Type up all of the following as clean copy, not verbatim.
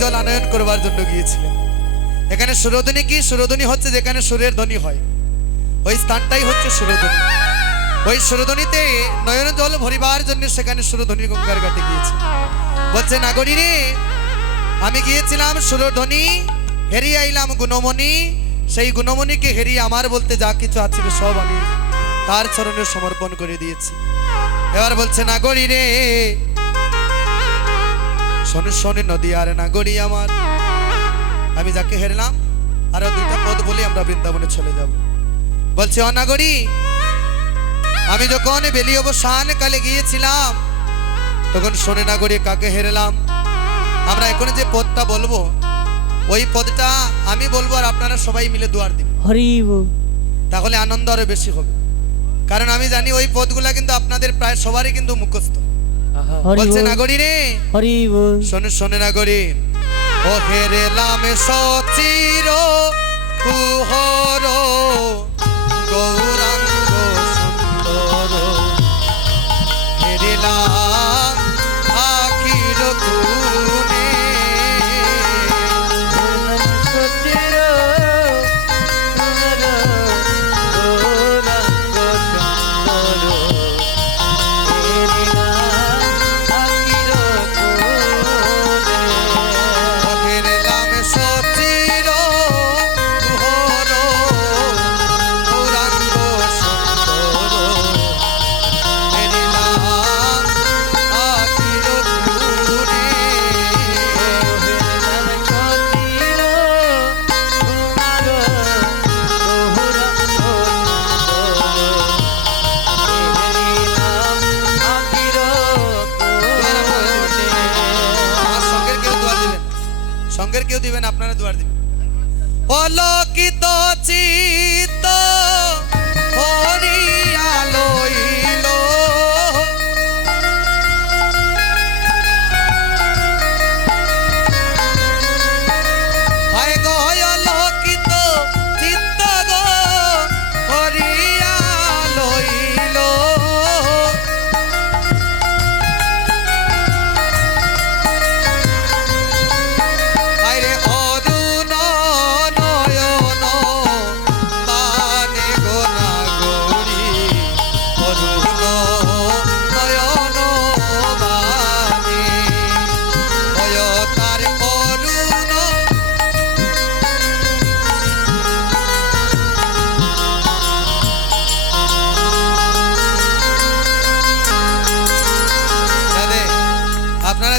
জল আনয়ন করবার জন্য গিয়েছিলেন। এখানে সুরধ্বনি কি? সুরধ্বনি হচ্ছে যেখানে সুরের ধ্বনি হয়, ওই স্থানটাই হচ্ছে সুরধ্বনি। ওই সুরধ্বনিতে নয়ন জল ভরিবার জন্য সেখানে সুরধ্বনি গঙ্গার ঘাটে গিয়েছে। বলছে নাগরী রে, আমি গিয়েছিলাম সুরধ্বনি, হেরিয়ে আইলাম গুণমণি, সেই গুণমণিকে হেরিয়ে আমার বলতে যা কিছু আছে সব আমি তার চরণে সমর্পণ করে দিয়েছি। এবার বলছে নাগরী রে, শোনে শোনে নদী আর নাগরী আমার, আমি যাকে হেরলাম আরো দুইটা পদ বলি আমরা বৃন্দাবনে চলে যাব। বলছে অনাগরী, আমি যখন বেলি অবসান কালে গিয়েছিলাম তখন শোনে নাগরী কাকে হেরলাম। আমরা এখন যে পদটা বলবো ওই পদটা আমি বলবো আর আপনারা সবাই মিলে দুয়ার দিন, তাহলে আনন্দ আরো বেশি হবে। কারণ আমি জানি ওই পদগুলা কিন্তু আপনাদের প্রায় সবারই কিন্তু মুখস্থ। বলছে নাগরী রে, শোনে শোনে নাগরী, ও হেরেলাম সচির কুহর গৌরাঙ্গ সুন্দর, হেরিলাম আখির গুণে, সঙ্গের কেউ দিবেন, আপনারা দুয়ার দিবেন। অলকিত চিত্ত হরিয়া লইল, হায় গো অলকিত চিত্ত গো হরিয়া লইল,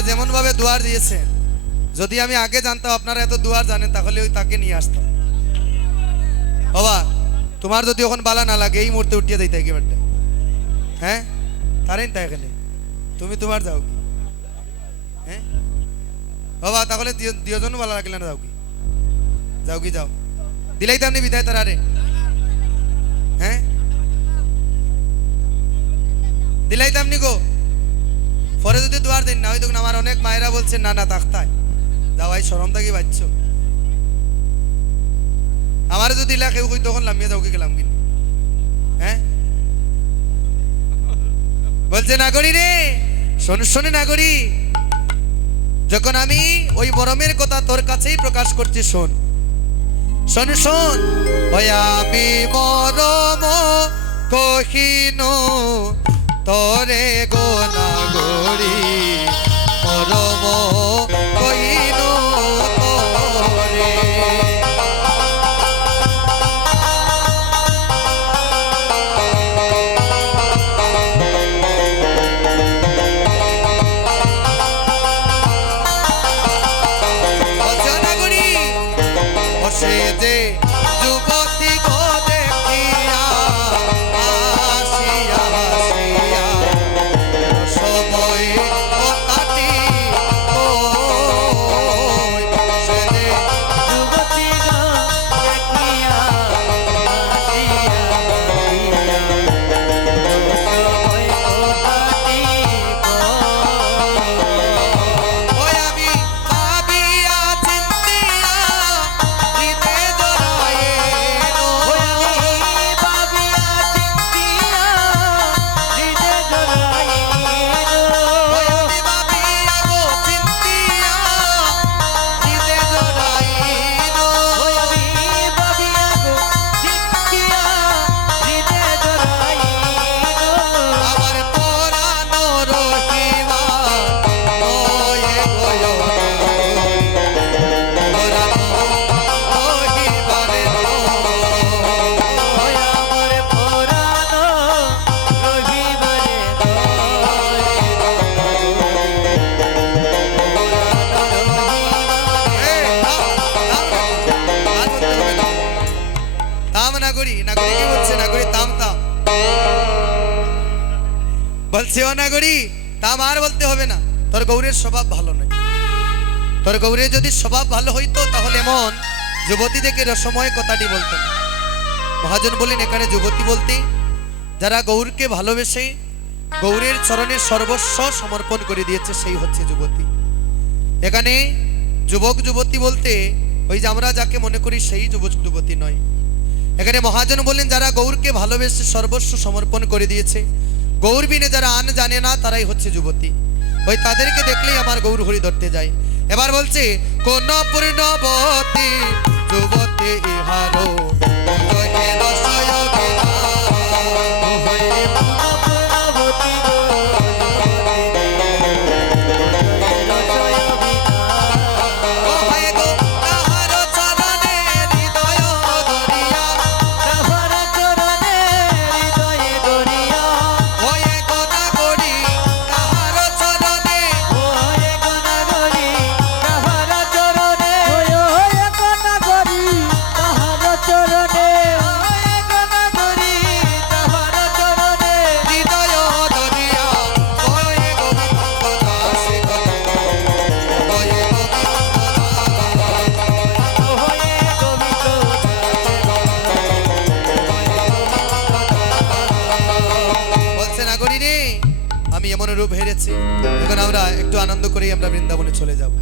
যেমন ভাবে দুয়ার দিয়েছেন, যদি আমি আগে জানতাম আপনারা এত দুয়ার জানেন তাহলে ওই তাকে নিয়ে আসতাম। বাবা তোমার যদি এখন বালা না লাগে এই মুহূর্তে উঠিয়ে দিতে একেবারে, হ্যাঁ তারেন তাই এখানে তুমি তোমার যাও কি, হ্যাঁ বাবা তাহলে দুজন বালা লাগলে না, যাও কি যাও কি যাও দিলাই তো আপনি বিদায় তারা রে, হ্যাঁ দিলাই তো আপনি গো। পরে যদি দুয়ার দিন না হয় তখন আমার অনেক মায়েরা বলছে না না তাক্তায় যাও, ভাই সরম থাকি বাচ্চ আমার যদি কেউ কই তখন লামিয়ে যাও কি গেলাম কিনা, হ্যাঁ বলছে নাগরী রে, শোন শোনে নাগরী, যখন আমি ওই মরমের কথা তোর কাছেই প্রকাশ করছি শোন শোন শোন, ওই আমি মরম কহিনু তোরে গো নাগরী, মরম কহিনু তোরে, নাগরী বসে যে যুবতী গো দেখিয়া আসিয়া আসিয়া সময় কথাটি ওই বসে যে যুবতী গো দেখিয়া আসিয়া আসিয়া সময় কথাটি ওই আমি ভাবিয়া চিন্তিয়া দিতে জড়ায়ে নাগরীকে বলছে নাগরী তাম তাম, বলছে ও নাগরী তাম আর বলতে হবে না, তোর গৌরের স্বভাব ভালো নয়। তোর গৌরের যদি স্বভাব ভালো হইতো তাহলে এমন যুবতী থেকে রসময় কথাটি বলতো না। মহাজন বলেন এখানে যুবতী বলতে যারা গৌরকে ভালোবেসে গৌরের চরণে সর্বস্ব সমর্পণ করে দিয়েছে সেই হচ্ছে যুবতী। এখানে যুবক যুবতী বলতে ওই যে আমরা যাকে মনে করি সেই যুবক যুবতী নয়। এখানে মহাজন বলেন যারা গৌরকে ভালোবেসে সর্বস্ব সমর্পণ করে দিয়েছে, গৌর বিনে যারা আন জানে না তারাই হচ্ছে যুবতী। ওই তাদেরকে দেখলেই আমার গৌর হরি ধরতে যায়। এবার বলছে কোন পূর্ণবতী যুবতী ইহারো রূপ হেরেছি, এখন আমরা একটু আনন্দ করেই আমরা বৃন্দাবনে চলে যাব।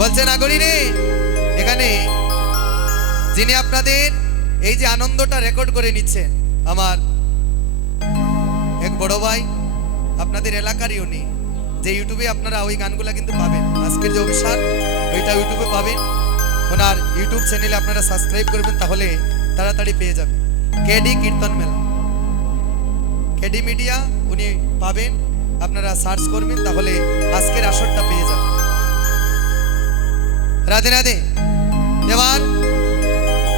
বলছে নাগরী রে, এখানে যিনি আপনাদের এই যে আনন্দটা রেকর্ড করে নিচ্ছেন আমার এক বড় ভাই, আপনাদের এলাকারই উনি, যে ইউটিউবে আপনারা ওই গানগুলা কিন্তু পাবেন, আজকের যে অভিষেক ওইটা ইউটিউবে পাবেন। ওনার ইউটিউব চ্যানেলে আপনারা সাবস্ক্রাইব করবেন, তাহলে তাড়াতাড়ি পেয়ে যাবেন। কেডি কীর্তন মেলা, কেডি মিডিয়া উনি পাবেন, আপনারা সার্চ করবেন তাহলে আজকের আসরটা পেয়ে যাবেন। রাধে রাধে। এবার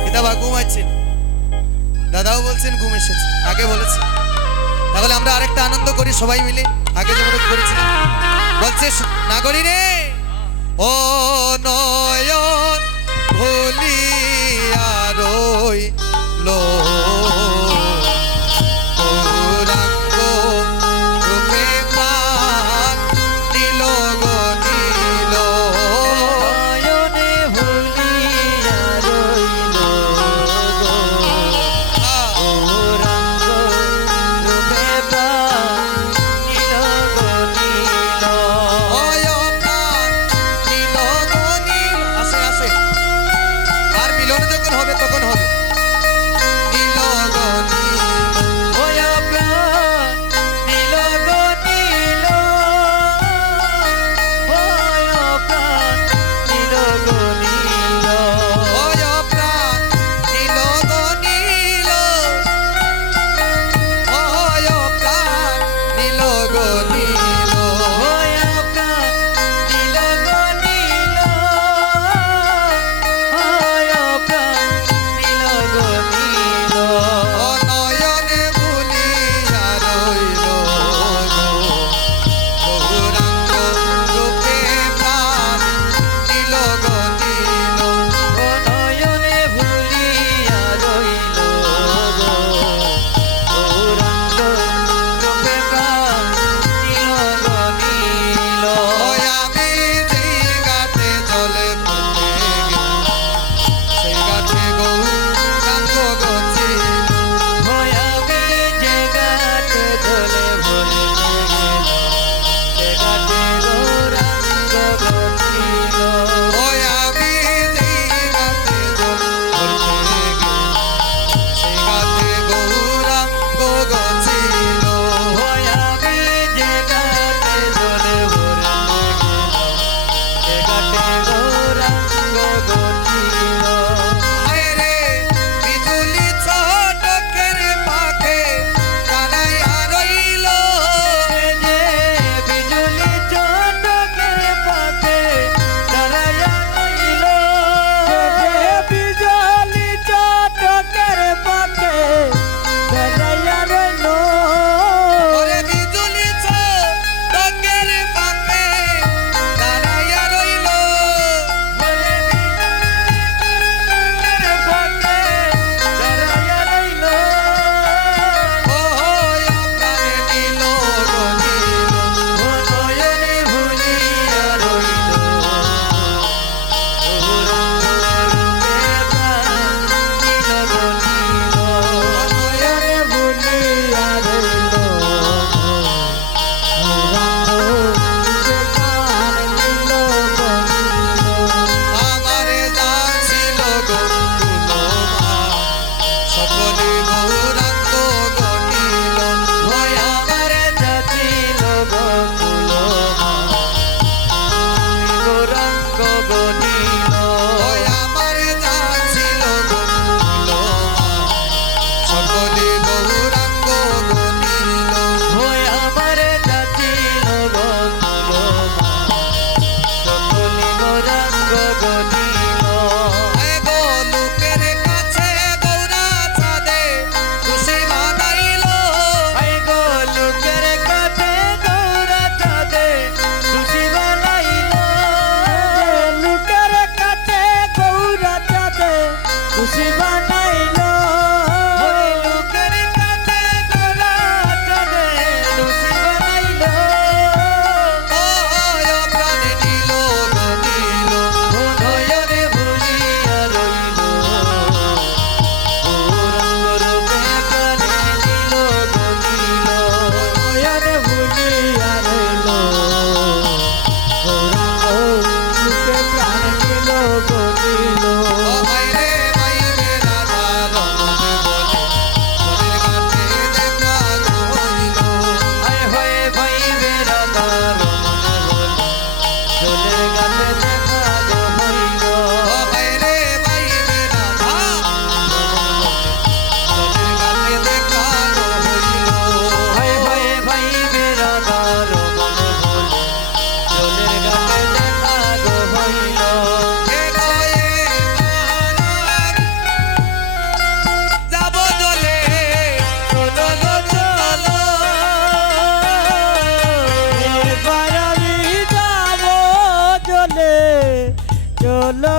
পিতাবা ঘুমাচ্ছেন, দাদাও বলছেন ঘুম এসেছে, আগে বলেছে, তাহলে আমরা আরেকটা আনন্দ করি সবাই মিলে, আগে যেমন করেছি। বলছে নাগরী রে, ও নয়ন ভুলিয়া রইল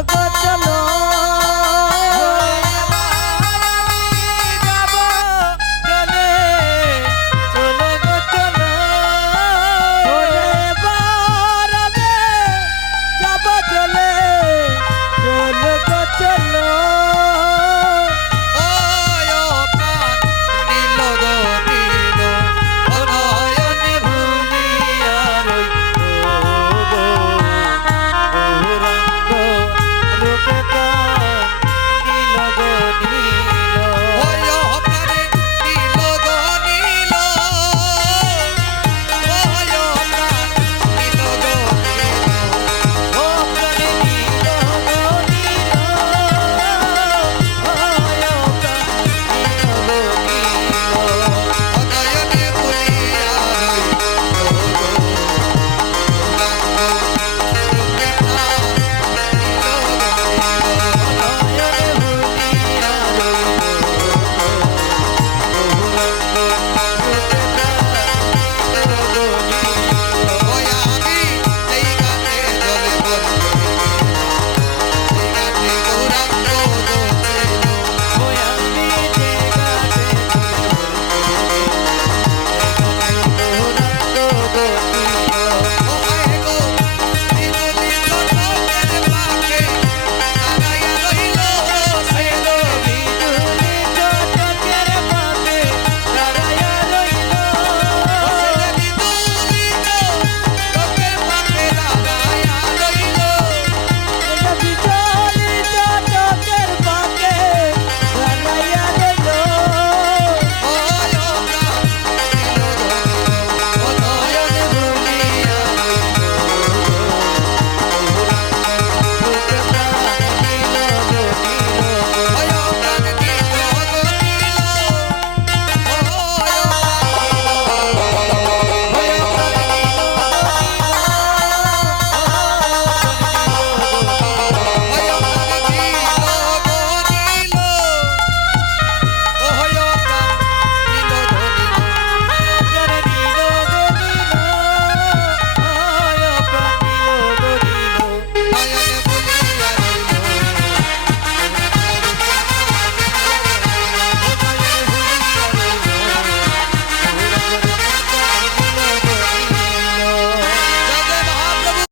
গো চলো